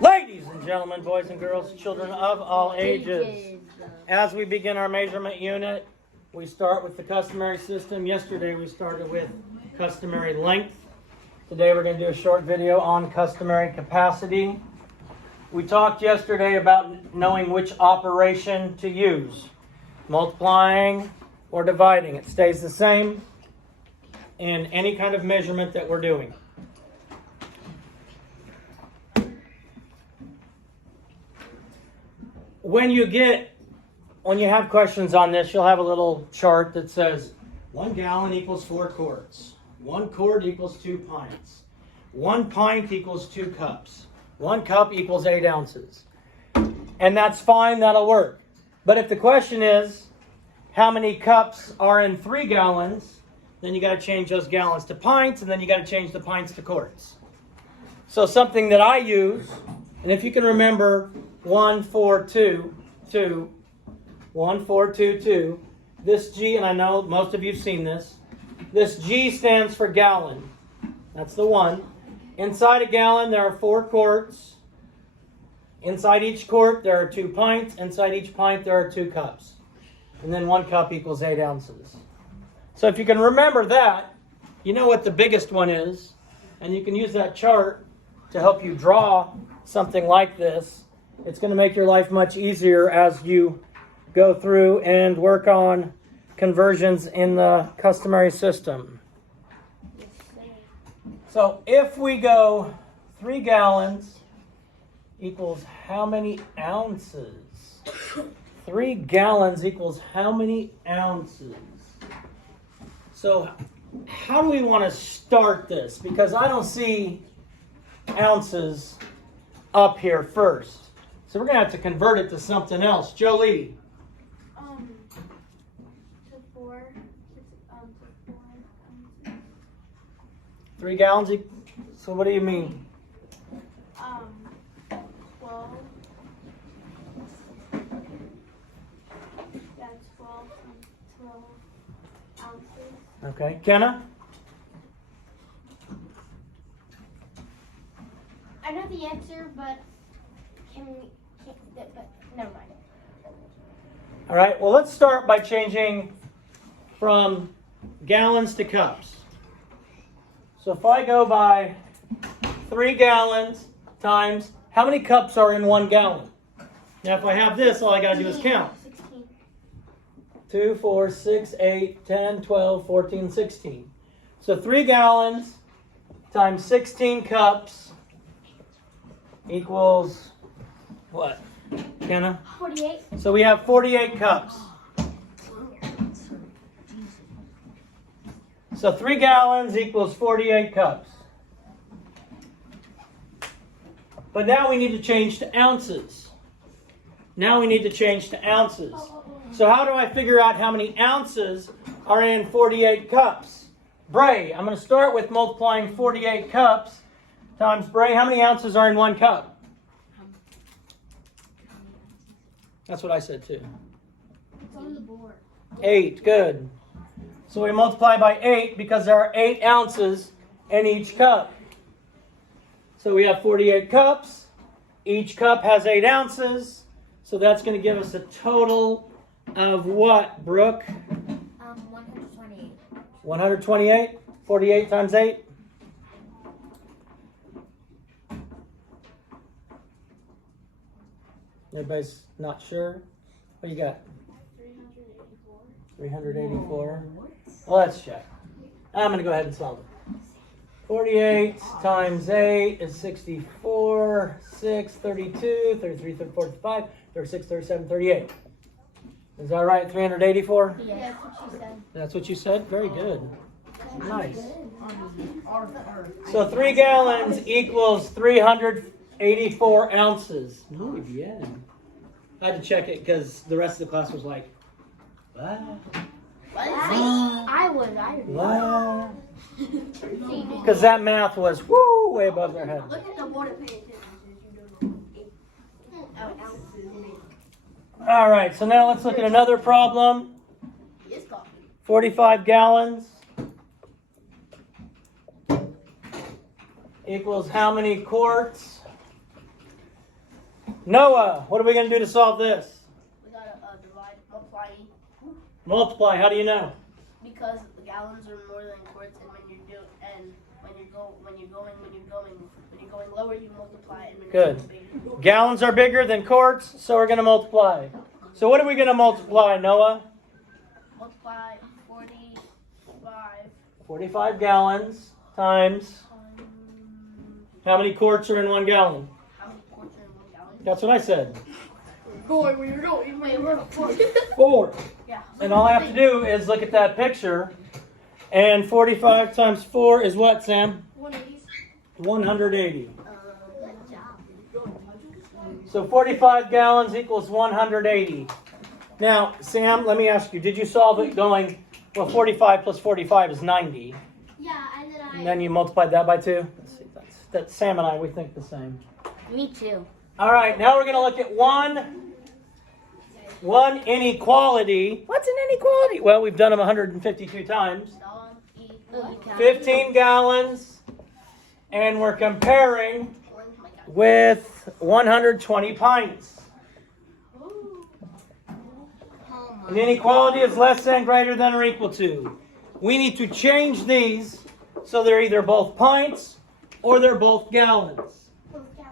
Ladies and gentlemen, boys and girls, children of all ages, as we begin our measurement unit, we start with the customary system. Yesterday we started with customary length. Today we're going to do a short video on customary capacity. We talked yesterday about knowing which operation to use, multiplying or dividing. It stays the same in any kind of measurement that we're doing. When you have questions on this, you'll have a little chart that says 1 gallon equals 4 quarts. 1 quart equals 2 pints. 1 pint equals 2 cups. 1 cup equals 8 ounces. And that's fine, that'll work. But if the question is, how many cups are in 3 gallons, then you got to change those gallons to pints, and then you got to change the pints to quarts. So something that I use, and if you can remember 1, 4, 2, 2, 1, 4, 2, 2. This G, and I know most of you have seen this. This G stands for gallon. That's the 1. Inside a gallon, there are 4 quarts. Inside each quart, there are 2 pints. Inside each pint, there are 2 cups. And then 1 cup equals 8 ounces. So if you can remember that, you know what the biggest one is. And you can use that chart to help you draw something like this. It's going to make your life much easier as you go through and work on conversions in the customary system. So if we go 3 gallons equals how many ounces? 3 gallons equals how many ounces? So how do we want to start this? Because I don't see ounces up here first. So we're going to have to convert it to something else. Jolie. To 4 ounces. 3 gallons. So what do you mean? 12. Yeah, 12 ounces. Okay. Kenna? I know the answer, but but never mind. All right. Well, let's start by changing from gallons to cups. So if I go by 3 gallons times, how many cups are in 1 gallon? Now, if I have this, all I got to do is count. 16. 2, 4, 6, 8, 10, 12, 14, 16. So 3 gallons times 16 cups equals what, Kenna? 48. So we have 48 cups. So 3 gallons equals 48 cups. But now we need to change to ounces. Now we need to change to ounces. So how do I figure out how many ounces are in 48 cups? Bray, I'm going to start with multiplying 48 cups times Bray. How many ounces are in 1 cup? That's what I said too. It's on the board. 8, good. So we multiply by 8 because there are 8 ounces in each cup. So we have 48 cups. Each cup has 8 ounces. So that's going to give us a total of what, Brooke? 128. 128? 48 times 8? Everybody's not sure? What you got? 384. 384. Well, let's check. I'm going to go ahead and solve it. 48 times 8 is 64, 6, 32, 33, 34, 35, 36, 37, 38. Is that right? 384? Yeah, that's what she said. That's what you said? Very good. Nice. So 3 gallons equals 384 ounces. Muy bien. I had to check it because the rest of the class was like, what? I didn't know. What? Because that math was way above their head. Look at the board and pay attention. All right, so now let's look at another problem. 45 gallons equals how many quarts? Noah, what are we going to do to solve this? We gotta divide, multiply. Multiply. How do you know? Because the gallons are more than quarts, and when you're going lower, you multiply. And when Good. You're going bigger. Gallons are bigger than quarts, so we're going to multiply. So what are we going to multiply, Noah? Multiply 45 45 gallons times. How many quarts are in 1 gallon? How many quarts are in 1 gallon? That's what I said. Boy, where you're going? Wait, we're 4. Yeah. And all I have to do is look at that picture. And 45 times 4 is what, Sam? 180. 180. Good job. So 45 gallons equals 180. Now, Sam, let me ask you, did you solve it going, well, 45 plus 45 is 90. Yeah, and then And then you multiplied that by 2? Let's see, that's Sam and I, we think the same. Me too. All right, now we're going to look at one inequality. What's an inequality? Well, we've done them 152 times. 15 gallons, and we're comparing with 120 pints. An inequality is less than, greater than, or equal to. We need to change these so they're either both pints or they're both gallons.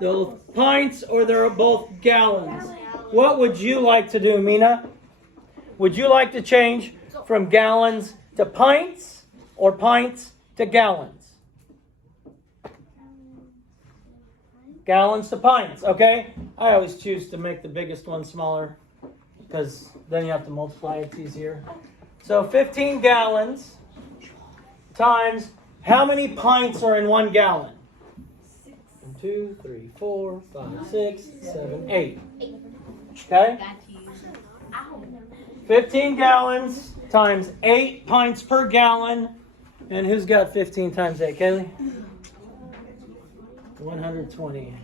They're pints or they're both gallons. What would you like to do, Mina? Would you like to change from gallons to pints or pints to gallons? Gallons to pints, okay? I always choose to make the biggest one smaller because then you have to multiply, it's easier. So 15 gallons times how many pints are in 1 gallon? 1, 2, 3, 4, 5, 6, 7, 8. Okay? 15 gallons times 8 pints per gallon. And who's got 15 times 8? Kaylee? 120.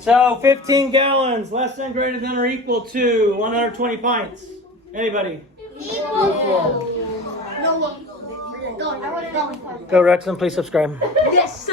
So 15 gallons, less than, greater than, or equal to 120 pints. Anybody? Equal. No, go. Go Wrexham, please subscribe. Yes.